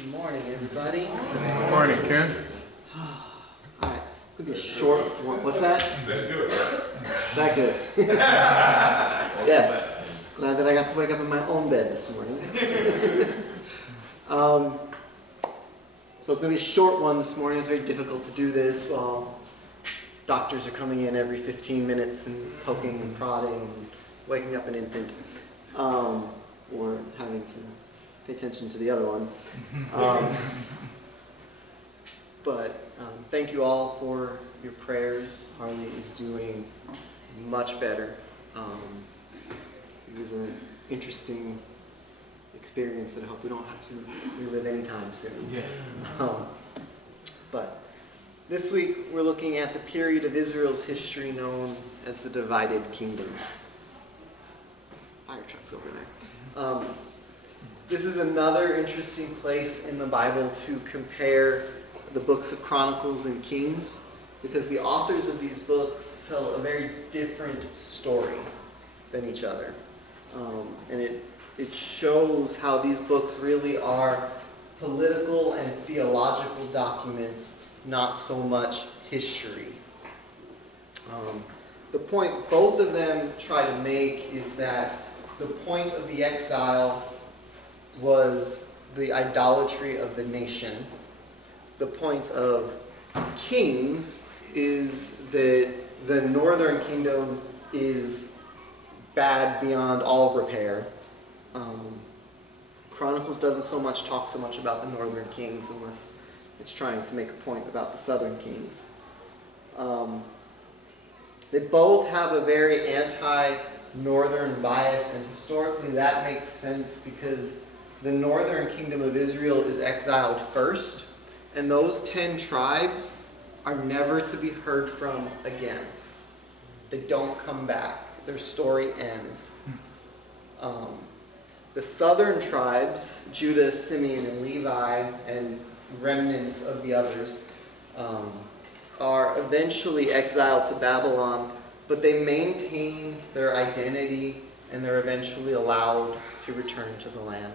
Good morning, everybody. Good morning, Ken. Alright, it's going to be a short one. What's that? That good, right? That good. Yes. Glad that I got to wake up in my own bed this morning. So it's going to be a short one this morning. It's very difficult to do this while doctors are coming in every 15 minutes and poking and prodding and waking up an infant. Or having to pay attention to the other one. But thank you all for your prayers. Harley is doing much better. It was an interesting experience that I hope we don't have to relive anytime soon. Yeah. But this week we're looking at the period of Israel's history known as the divided kingdom. Fire truck's over there. This is another interesting place in the Bible to compare the books of Chronicles and Kings, because the authors of these books tell a very different story than each other. And it shows how these books really are political and theological documents, not so much history. The point both of them try to make is that the point of the exile was the idolatry of the nation. The point of Kings is that the northern kingdom is bad beyond all repair. Chronicles doesn't talk so much about the northern kings unless it's trying to make a point about the southern kings. They both have a very anti-northern bias, and historically that makes sense because the northern kingdom of Israel is exiled first, and those 10 tribes are never to be heard from again. They don't come back. Their story ends. The southern tribes, Judah, Simeon, and Levi, and remnants of the others, are eventually exiled to Babylon, but they maintain their identity and they're eventually allowed to return to the land.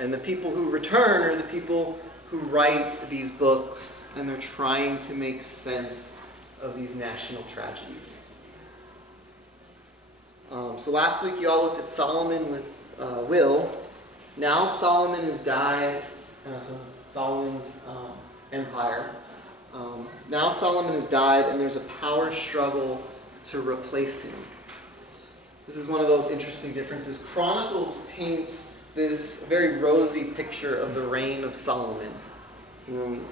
And the people who return are the people who write these books, and they're trying to make sense of these national tragedies. So last week you all looked at Solomon with Will. Now Solomon has died, Solomon's empire. Now Solomon has died, and there's a power struggle to replace him. This is one of those interesting differences. Chronicles paints this very rosy picture of the reign of Solomon.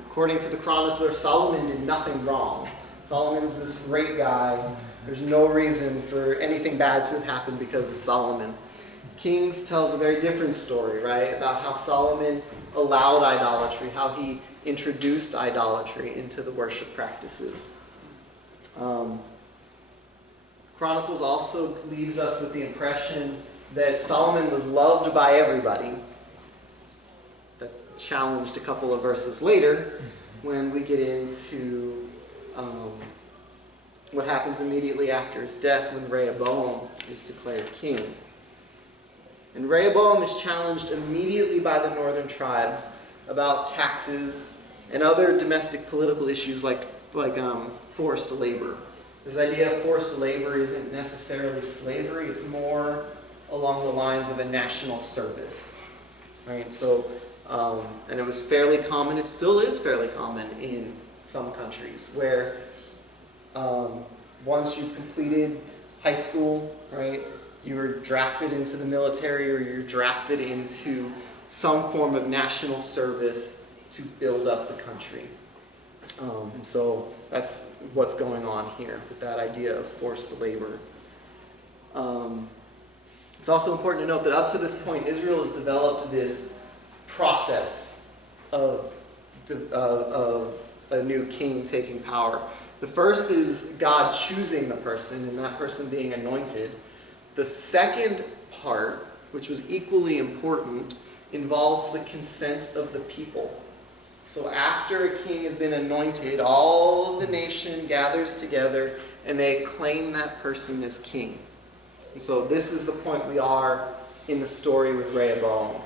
According to the chronicler, Solomon did nothing wrong. Solomon's this great guy. There's no reason for anything bad to have happened because of Solomon. Kings tells a very different story, right? About how Solomon allowed idolatry, how he introduced idolatry into the worship practices. Chronicles also leaves us with the impression that Solomon was loved by everybody. That's challenged a couple of verses later when we get into what happens immediately after his death when Rehoboam is declared king. And Rehoboam is challenged immediately by the northern tribes about taxes and other domestic political issues like forced labor. This idea of forced labor isn't necessarily slavery, it's more along the lines of a national service, right? So, and it was fairly common, it still is fairly common in some countries, where once you've completed high school, right, you were drafted into the military or you're drafted into some form of national service to build up the country. And so that's what's going on here with that idea of forced labor. It's also important to note that up to this point, Israel has developed this process of a new king taking power. The first is God choosing the person, and that person being anointed. The second part, which was equally important, involves the consent of the people. So after a king has been anointed, all of the nation gathers together and they acclaim that person as king. And so this is the point we are in the story with Rehoboam.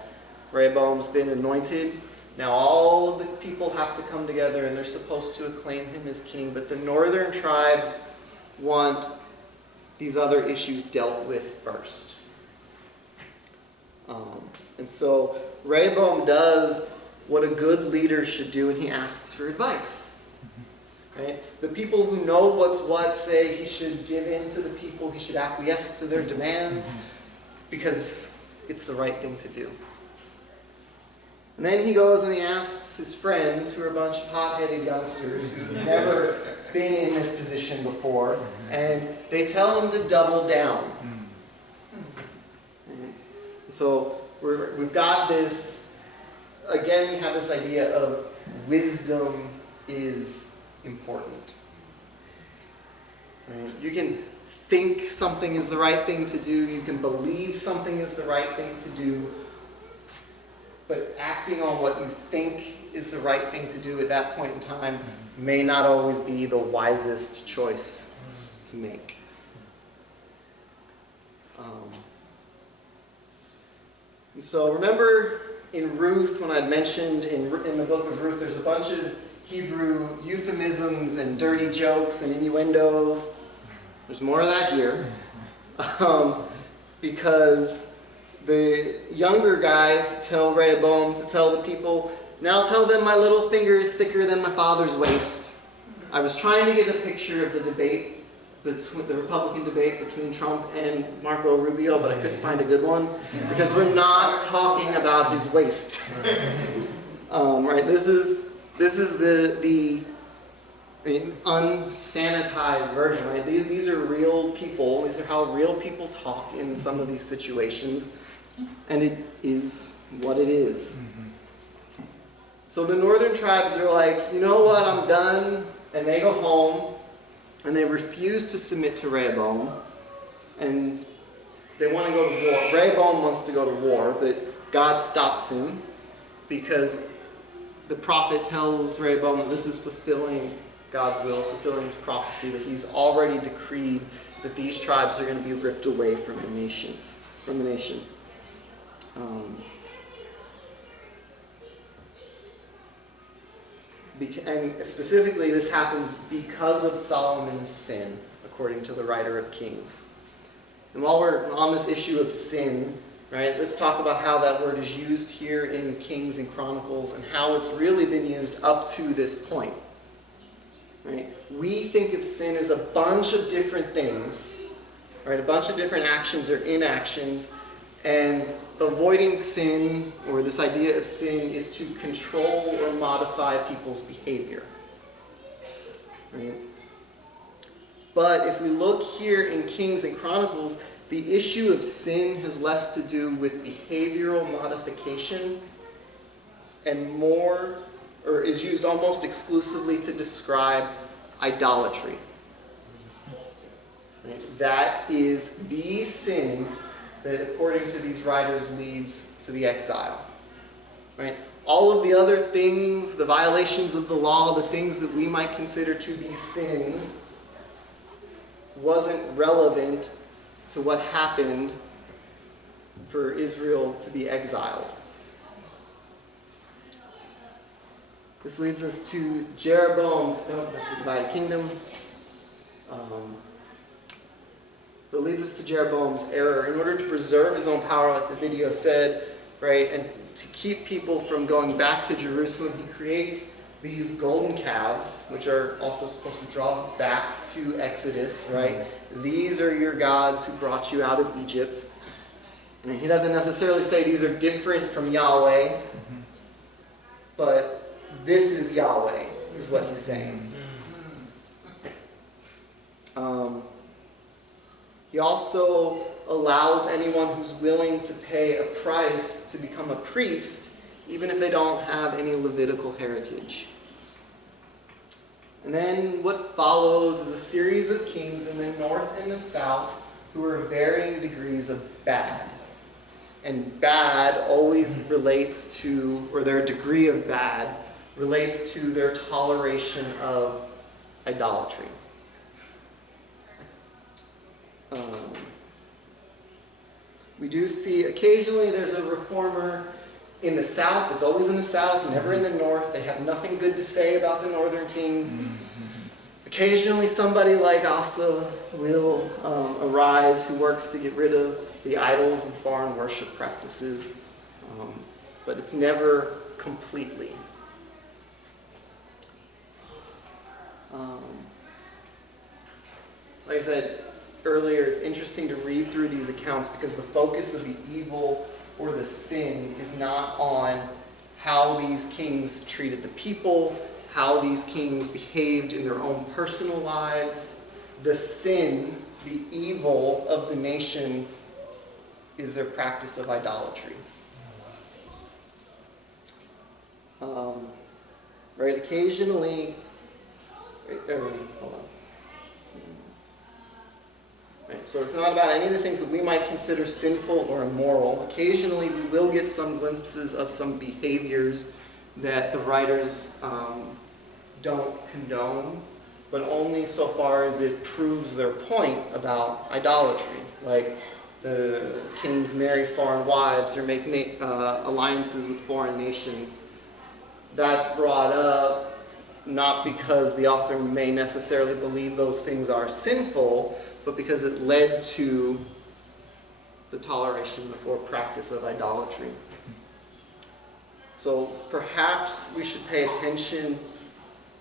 Rehoboam's been anointed. Now all the people have to come together and they're supposed to acclaim him as king, but the northern tribes want these other issues dealt with first. And so Rehoboam does what a good leader should do, and he asks for advice. Right? The people who know what's what say he should give in to the people, he should acquiesce to their demands, because it's the right thing to do. And then he goes and he asks his friends, who are a bunch of hot-headed youngsters who've never been in this position before, and they tell him to double down. So we've got this, again, we have this idea of wisdom is important. Right? You can think something is the right thing to do, you can believe something is the right thing to do, but acting on what you think is the right thing to do at that point in time may not always be the wisest choice to make. And so remember in Ruth, when I'd mentioned in the book of Ruth, there's a bunch of Hebrew euphemisms and dirty jokes and innuendos. There's more of that here. Because the younger guys tell Rehoboam to tell the people, now tell them my little finger is thicker than my father's waist. I was trying to get a picture of the debate, the Republican debate between Trump and Marco Rubio, but I couldn't find a good one, because we're not talking about his waist. Right? This is the unsanitized version. Right? These are real people. These are how real people talk in some of these situations, and it is what it is. So the northern tribes are like, you know what, I'm done, and they go home. And they refuse to submit to Rehoboam, and they want to go to war. Rehoboam wants to go to war, but God stops him because the prophet tells Rehoboam that this is fulfilling God's will, fulfilling his prophecy, that he's already decreed that these tribes are going to be ripped away from the nation. And specifically, this happens because of Solomon's sin, according to the writer of Kings. And while we're on this issue of sin, right, let's talk about how that word is used here in Kings and Chronicles and how it's really been used up to this point. Right? We think of sin as a bunch of different things, right? A bunch of different actions or inactions. And avoiding sin, or this idea of sin, is to control or modify people's behavior. Right? But if we look here in Kings and Chronicles, the issue of sin has less to do with behavioral modification and more, or is used almost exclusively to describe idolatry. Right? That is the sin that, according to these writers, leads to the exile. Right? All of the other things, the violations of the law, the things that we might consider to be sin, wasn't relevant to what happened for Israel to be exiled. This leads us to Jeroboam's, that's the divided kingdom. So it leads us to Jeroboam's error. In order to preserve his own power, like the video said, right, and to keep people from going back to Jerusalem, he creates these golden calves, which are also supposed to draw us back to Exodus, right? These are your gods who brought you out of Egypt. And he doesn't necessarily say these are different from Yahweh, but this is Yahweh, is what he's saying. He also allows anyone who's willing to pay a price to become a priest, even if they don't have any Levitical heritage. And then what follows is a series of kings in the north and the south who are varying degrees of bad. And bad always relates to, or their degree of bad relates to their toleration of idolatry. We do see occasionally there's a reformer in the south. It's always in the south, never in the north. They have nothing good to say about the northern kings. Occasionally somebody like Asa will arise who works to get rid of the idols and foreign worship practices. But it's never completely. Like I said earlier, it's interesting to read through these accounts because the focus of the evil or the sin is not on how these kings treated the people, how these kings behaved in their own personal lives. The sin, the evil of the nation is their practice of idolatry. Right, occasionally, hold on. Right, so it's not about any of the things that we might consider sinful or immoral. Occasionally we will get some glimpses of some behaviors that the writers don't condone, but only so far as it proves their point about idolatry. Like the kings marry foreign wives or make alliances with foreign nations. That's brought up not because the author may necessarily believe those things are sinful, but because it led to the toleration or practice of idolatry. So perhaps we should pay attention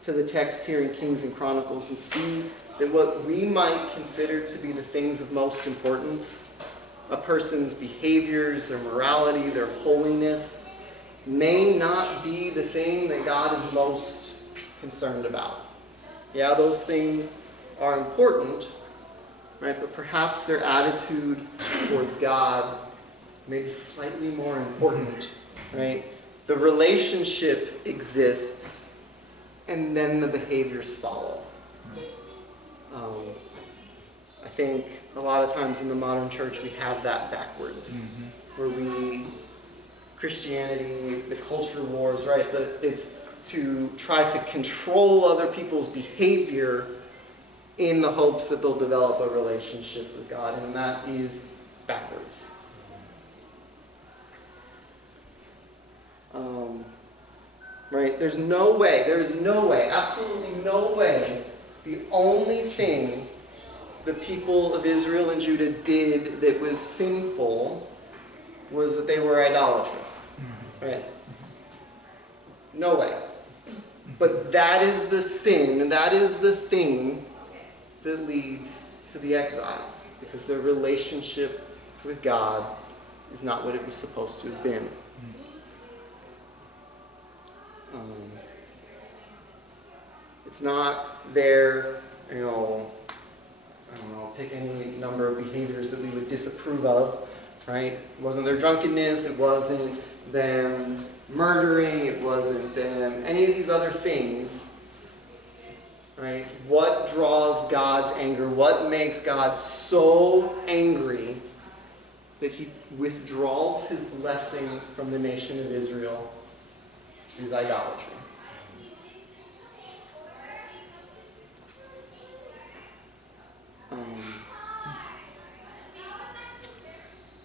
to the text here in Kings and Chronicles and see that what we might consider to be the things of most importance, a person's behaviors, their morality, their holiness, may not be the thing that God is most concerned about. Yeah, those things are important, right? But perhaps their attitude towards God may be slightly more important, right? The relationship exists, and then the behaviors follow. I think a lot of times in the modern church we have that backwards, where Christianity, the culture wars, right? It's to try to control other people's behavior in the hopes that they'll develop a relationship with God, and that is backwards. Right? There is no way, absolutely no way, the only thing the people of Israel and Judah did that was sinful was that they were idolatrous. Right? No way. But that is the sin, and that is the thing that leads to the exile, because their relationship with God is not what it was supposed to have been. It's not their, pick any number of behaviors that we would disapprove of, right? It wasn't their drunkenness, it wasn't them murdering, it wasn't them, any of these other things, right? What draws God's anger? What makes God so angry that he withdraws his blessing from the nation of Israel is idolatry.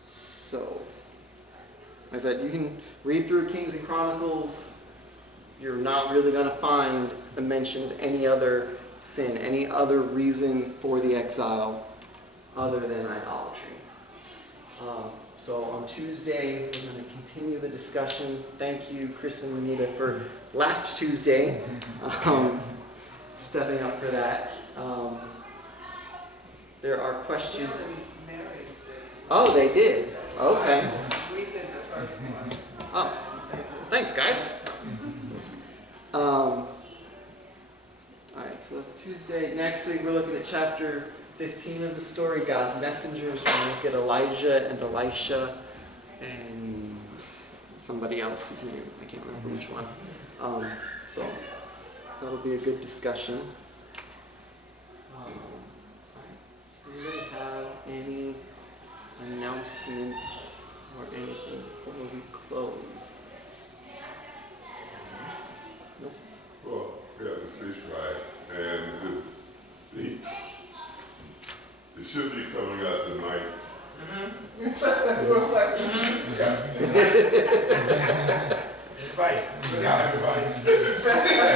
So, like I said, you can read through Kings and Chronicles. You're not really going to find a mention of any other sin, any other reason for the exile other than idolatry. So on Tuesday, we're going to continue the discussion. Thank you, Chris and Renita, for last Tuesday, stepping up for that. There are questions. Oh, they did. Okay. We did the first one. Oh, thanks, guys. All right, so that's Tuesday. Next week, we're looking at chapter 15 of the story, God's messengers. We're going to look at Elijah and Elisha and somebody else whose name I can't remember which one. So that'll be a good discussion. Do you have any announcements or anything before we close? Nope. Well, we have the fish fry, and it should be coming out tonight. That's what we're like. Bye. Good night, everybody.